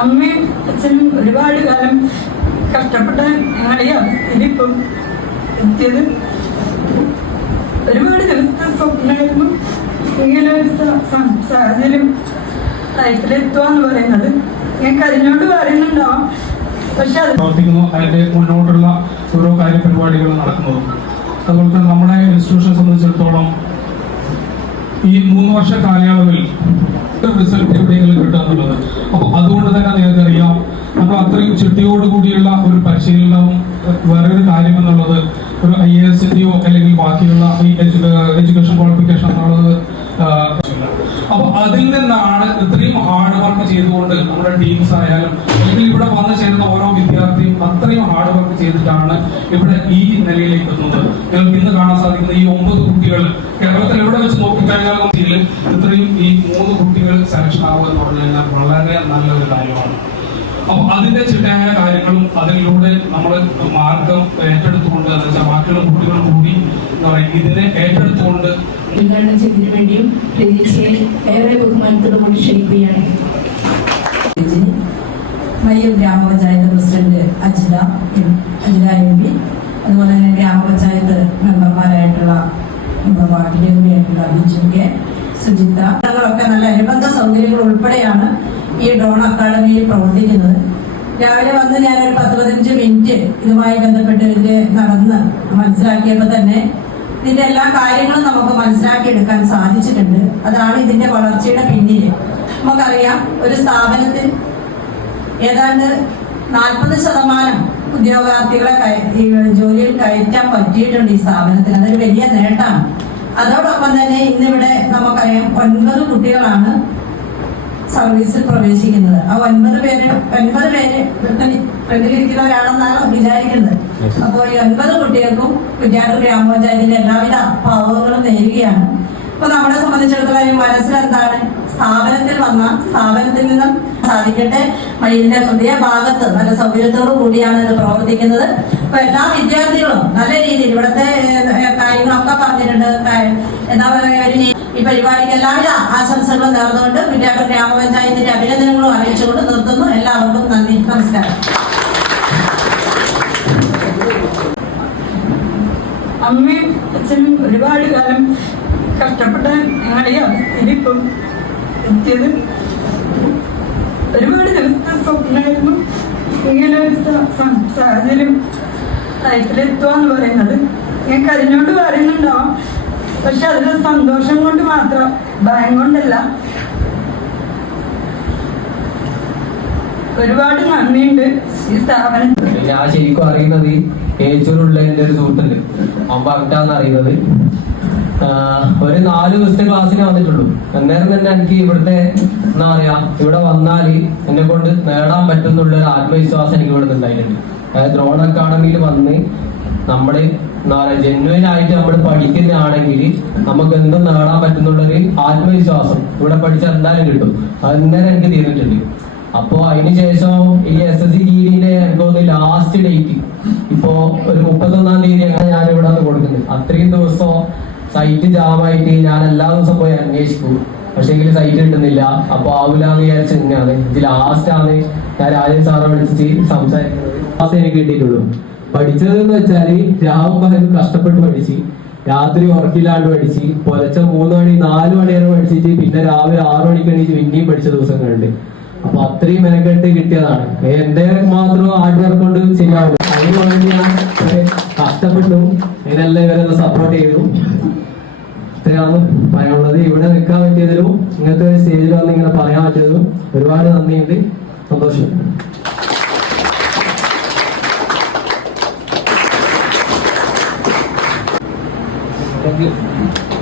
അമ്മയും അച്ഛനും ഒരുപാട് കാലം കഷ്ടപ്പെട്ട ഈ അവസ്ഥയിൽ എത്തിയത്. ഒരുപാട് ദിവസത്തെ സ്വപ്നമായിരുന്നു ഇങ്ങനെ ഒരു സാഹചര്യം ലൈഫിലെത്തുക എന്ന് പറയുന്നത്. ഞങ്ങൾക്ക് അതിനോട് പറയുന്നുണ്ടാവാം. പക്ഷെ മുന്നോട്ടുള്ള ഓരോ കാര്യപരിപാടികളും നടക്കുന്നതും അതുപോലെ തന്നെ നമ്മുടെ ഇൻസ്റ്റിറ്റ്യൂഷനെ സംബന്ധിച്ചിടത്തോളം ഈ മൂന്ന് വർഷ കാലയളവിൽ റിസൾട്ട് എവിടെയെങ്കിലും കിട്ടുക എന്നുള്ളത്. തന്നെ നിങ്ങൾക്ക് അറിയാം. നമ്മൾ അത്രയും ചിട്ടയോട് കൂടിയുള്ള ഒരു പരിശീലനവും വേറൊരു കാര്യം എന്നുള്ളത് ഒരു ഐ എ എസിന്റെയോ അല്ലെങ്കിൽ ബാക്കിയുള്ള ഈ എഡ്യൂക്കേഷൻ ക്വാളിഫിക്കേഷൻ എന്നുള്ളത് അപ്പൊ അതിൽ നിന്നാണ് ഇത്രയും ഹാർഡ് വർക്ക് ചെയ്തുകൊണ്ട് നമ്മുടെ ടീംസ് ആയാലും ഇവിടെ വന്നു ചേരുന്ന ഓരോ വിദ്യാർത്ഥിയും അത്രയും ഹാർഡ് വർക്ക് ചെയ്തിട്ടാണ് ഇവിടെ ഈ നിലയിലേക്ക് എത്തുന്നത്. നിങ്ങൾക്ക് ഇന്ന് കാണാൻ സാധിക്കുന്ന ഈ ഒമ്പത് കുട്ടികൾ കേരളത്തിൽ എവിടെ വെച്ച് നോക്കിക്കഴിഞ്ഞാൽ ഇത്രയും ഈ മൂന്ന് കുട്ടികൾ സെലക്ഷൻ ആവുക എന്ന് പറഞ്ഞു കഴിഞ്ഞാൽ വളരെ നല്ലൊരു കാര്യമാണ്. അപ്പൊ അതിന്റെ ചിട്ടയായ കാര്യങ്ങളും അതിലൂടെ നമ്മൾ മാർഗം ഏറ്റെടുത്തുകൊണ്ട് എന്ന് വെച്ചാൽ ബാക്കിയുള്ള കുട്ടികൾ കൂടി എന്താ പറയുക ഇതിനെ ഏറ്റെടുത്തുകൊണ്ട് ഉദ്ഘാടനം ചെയ്തതിനു വേണ്ടിയും ഏറെ ബഹുമാനത്തോടുകൂടി ക്ഷണിക്കുകയാണ്. മയ്യൂർ ഗ്രാമപഞ്ചായത്ത് president Ajila Ajila M P. അതുപോലെ തന്നെ ഗ്രാമപഞ്ചായത്ത് മെമ്പർമാരായിട്ടുള്ള നമ്മുടെ ബിജു കെ സുജിത്ത ഞങ്ങളൊക്കെ നല്ല അനുബന്ധ സൗകര്യങ്ങൾ ഉൾപ്പെടെയാണ് ഈ ഡ്രോൺ അക്കാദമിയിൽ പ്രവർത്തിക്കുന്നത്. രാവിലെ വന്ന് ഞാനൊരു പത്ത് പതിനഞ്ച് മിനിറ്റ് ഇതുമായി ബന്ധപ്പെട്ട് ഇതിന്റെ നടന്ന് മനസ്സിലാക്കിയപ്പോൾ തന്നെ ഇതിന്റെ എല്ലാ കാര്യങ്ങളും നമുക്ക് മനസ്സിലാക്കിയെടുക്കാൻ സാധിച്ചിട്ടുണ്ട്. അതാണ് ഇതിന്റെ വളർച്ചയുടെ പിന്നിൽ നമുക്കറിയാം ഒരു സ്ഥാപനത്തിൽ ഏതാണ്ട് നാൽപ്പത് ശതമാനം ഉദ്യോഗാർത്ഥികളെ ജോലിയിൽ കയറ്റാൻ പറ്റിയിട്ടുണ്ട് ഈ സ്ഥാപനത്തിൽ. അതൊരു വലിയ നേട്ടമാണ്. അതോടൊപ്പം തന്നെ ഇന്നിവിടെ നമുക്കറിയാം ഒൻപത് കുട്ടികളാണ് സർവീസിൽ പ്രവേശിക്കുന്നത്. ആ ഒൻപത് പേര് ഒൻപത് പേര് പ്രതികരിക്കുന്നവരാണെന്നാണ് വിചാരിക്കുന്നത്. അപ്പോൾ ഈ ഒൻപത് കുട്ടികൾക്കും കുറ്റ്യാട്ടൂർ ഗ്രാമപഞ്ചായത്തിന്റെ എല്ലാവിധ ഭാവങ്ങളും നേരുകയാണ്. അപ്പൊ നമ്മളെ സംബന്ധിച്ചിടത്തോളം മനസ്സിലെന്താണ്? സ്ഥാപനത്തിൽ വന്ന സ്ഥാപനത്തിൽ നിന്നും സാധിക്കട്ടെ. മയിലിന്റെ ഹൃദയ ഭാഗത്ത് നല്ല സൗകര്യത്തോടു കൂടിയാണ് ഇത് പ്രവർത്തിക്കുന്നത്. അപ്പൊ എല്ലാ വിദ്യാർത്ഥികളും നല്ല രീതിയിൽ ഇവിടുത്തെ കാര്യങ്ങളൊക്കെ പറഞ്ഞിട്ടുണ്ട്. എന്താ പറയുക ഈ പരിപാടിക്ക് എല്ലാവിധ ആശംസകളും നേർന്നുകൊണ്ട് കുറ്റ്യാട്ടൂർ ഗ്രാമപഞ്ചായത്തിന്റെ അഭിനന്ദനങ്ങളും അറിയിച്ചുകൊണ്ട് നിർത്തുന്നു. എല്ലാവർക്കും നന്ദി. നമസ്കാരം. അമ്മയും അച്ഛനും ഒരുപാട് കാലം കഷ്ടപ്പെട്ട ഞങ്ങളെ ഇനിയിപ്പം എത്തിയത് ഒരുപാട് ദിവസത്തെ സ്വപ്നമായിരുന്നു ഇങ്ങനെ ഒരു സാഹചര്യം ലൈഫിലെത്തുക എന്ന് പറയുന്നത്. ഞാൻ കരഞ്ഞോണ്ട് പറയുന്നുണ്ടാവാം. പക്ഷെ അതിൽ സന്തോഷം കൊണ്ട് മാത്രം ഭയം കൊണ്ടല്ല. ഒരുപാട് നന്ദിയുണ്ട് ഈ സ്ഥാപനത്തിൽ ഞാൻ ശരിക്കും അറിയുന്നത് ഏച്ചൂരുള്ള എന്റെ ഒരു സുഹൃത്തുണ്ട്. പറഞ്ഞിട്ടാണ് അറിയുന്നത്. ഒരു നാല് ദിവസത്തെ ക്ലാസ്സിന് വന്നിട്ടുള്ളൂ. അന്നേരം തന്നെ എനിക്ക് ഇവിടുത്തെ എന്താ പറയാ ഇവിടെ വന്നാൽ എന്നെ കൊണ്ട് നേടാൻ പറ്റുന്നുള്ള ഒരു ആത്മവിശ്വാസം എനിക്ക് ഇവിടെ ഉണ്ടായിട്ടുണ്ട്. അതായത് ദ്രോൺ അക്കാഡമിയിൽ വന്ന് നമ്മൾ എന്താ പറയാ ജെന്വൻ ആയിട്ട് നമ്മൾ പഠിക്കുന്നതാണെങ്കിൽ നമുക്ക് എന്തും നേടാൻ പറ്റുന്നുള്ളൊരു ആത്മവിശ്വാസം ഇവിടെ പഠിച്ചാൽ എന്തായാലും കിട്ടും. അന്നേരം എനിക്ക് തീർന്നിട്ടുണ്ട്. അപ്പോ അതിനുശേഷം ഈ എസ് എസ് സി ജിഡിന്റെ എനിക്ക് തോന്നുന്നു ലാസ്റ്റ് ഡേറ്റ് ഇപ്പോ ഒരു മുപ്പത്തൊന്നാം തീയതിയാണ് ഞാൻ ഇവിടെ നിന്ന് കൊടുക്കുന്നത്. അത്രയും ദിവസം സൈറ്റ് ജാമായിട്ട് ഞാൻ എല്ലാ ദിവസവും പോയി അന്വേഷിക്കും പക്ഷെ എങ്കിൽ സൈറ്റ് കിട്ടുന്നില്ല. അപ്പൊ ആവില്ലാന്ന് വിചാരിച്ച് ഇങ്ങനെയാണ് ഇത് ലാസ്റ്റ് ആണ്. ഞാൻ രാജേഷ് സാറെ വിളിച്ചിട്ട് സംസാരിക്കുന്നത് എനിക്ക് കിട്ടിയിട്ടുള്ളൂ. പഠിച്ചത് എന്ന് വെച്ചാൽ രാവും പകലും കഷ്ടപ്പെട്ട് പഠിച്ച് രാത്രി ഉറക്കില്ലാണ്ട് പഠിച്ച് പുലച്ച മൂന്ന് മണി നാല് മണി വരെ പഠിച്ചിട്ട് പിന്നെ രാവിലെ ആറു മണിക്ക് എണീച്ച് പിന്നെയും പഠിച്ച ദിവസങ്ങളുണ്ട്. അപ്പൊ അത്രയും മെനക്കെട്ട് കിട്ടിയതാണ്. എന്റെ മാത്രം ഹാർഡ് വർക്ക് കൊണ്ട് ചെയ്യാവുള്ളൂ അതിന് വേണ്ടി ഞാൻ കഷ്ടപ്പെട്ടു ഇതിനെല്ലാം ഇവരെല്ലാം സപ്പോർട്ട് ചെയ്തു. ഇത്രയാണ് പറയാനുള്ളത്. ഇവിടെ നിൽക്കാൻ പറ്റിയതിലും ഇങ്ങനത്തെ സ്റ്റേജിൽ വന്ന് ഇങ്ങനെ പറയാൻ പറ്റിയതിലും ഒരുപാട് നന്ദിയുണ്ട്. സന്തോഷം. Thank you.